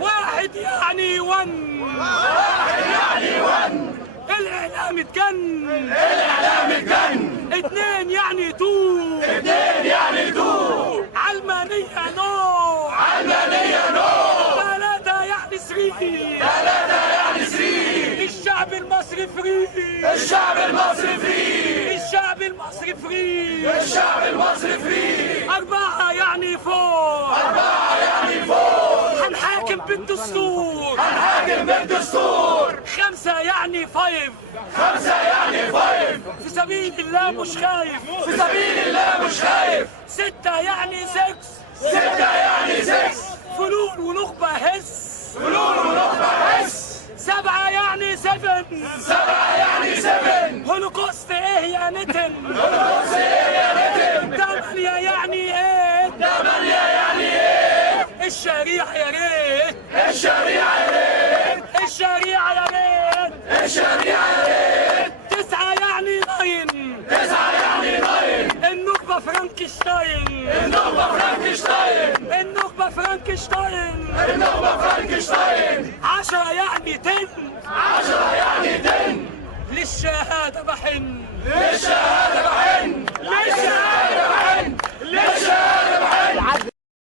واحد يعني ون. واحد يعني ون. الإعلام اتجن. الإعلام اتجن. اتنين يعني تو. اتنين يعني تو. علمانية نو. علمانية نو. ثلاثة يعني ثري. ثلاثة يعني ثري. الشعب المصري فري. الشعب المصري فري. الشعب المصري فري. الشعب المصري فري. أربعة يعني فور. أربعة يعني فوق. هنحاكم بالدستور. هنحاكم بالدستور. خمسة يعني فايف. خمسة يعني فايف. في سبيل الله مش خايف. في سبيل الله مش خايف. ستة يعني سكس. ستة يعني سكس. فلول ونخبة هس. فلول ونخبة هس. سبعة يعني سفن. سبعة يعني سفن. هولوكوست ايه يا نتن. هولوكوست ايه يا نتن. تمانية يعني ايه. تمانية يعني ايه. الشريعة يا ريت. الشريعة يا ريت. الشريعة يا ريت. الشريعة يا ريت. تسعة يعني ناين. تسعة يعني ناين. النخبة فرانكشتاين. النخبة فرانكشتاين. النخبة فرانكشتاين. النخبة فرانكشتاين. 10 يعني تن. 10 يعني تن. للشهادة بحن. للشهادة بحن. للشهادة بحن. للشهادة